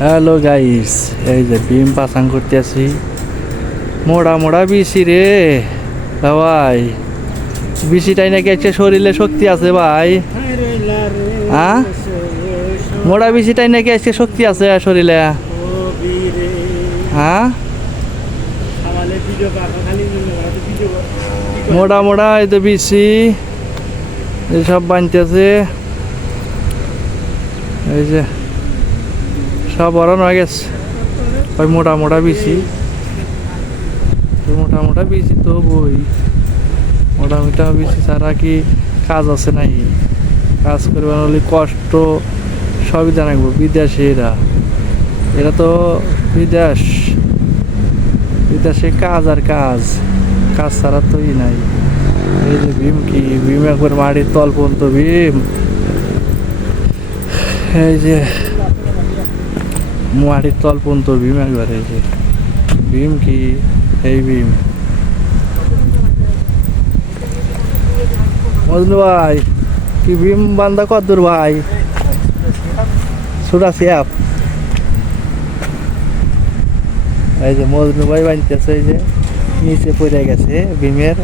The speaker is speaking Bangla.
হ্যালো গাইস এই যে বিম পাসাং করতে আসি মোড়া মোড়া, বিসি রে। ভাই, বিসিটাই নাকি একটা শরীরে শক্তি আছে ভাই। হ্যাঁ মোড়া, বিসিটাই নাকি আজকে শক্তি আছে শরীরে। হ্যাঁ মোড়া মোড়া, এই তো বিসি। সব বানতেছে। এই যে সব বরণ হয়ে গেছে। ওই মোটা মোটা বিসি মোটা মোটা বিসি তো বই মোটা মোটা বিসি ছাড়া কি কাজ আছে নাই? কাজ করবে হলে কষ্ট সবই জানাব বিদেশে এরা। এরা তো বিদেশ। বিদেশে কাজ আর কাজ। কাজ ছাড়া তো ই নাই। এই যে ভীম কি? ভীম একবার মাটির তল পর্যন্ত ভীম। এই যে মাটির তল পর্যন্ত ভীম একবার যে ভীম কি? এই ভীম। মজনু ভাই, কি ভীম বান্দা কদ্দুর ভাই? সুরা সিয়াপ। এই যে মজনু ভাই বানতেছে, এই যে নিচে পড়ে গেছে ভীমের।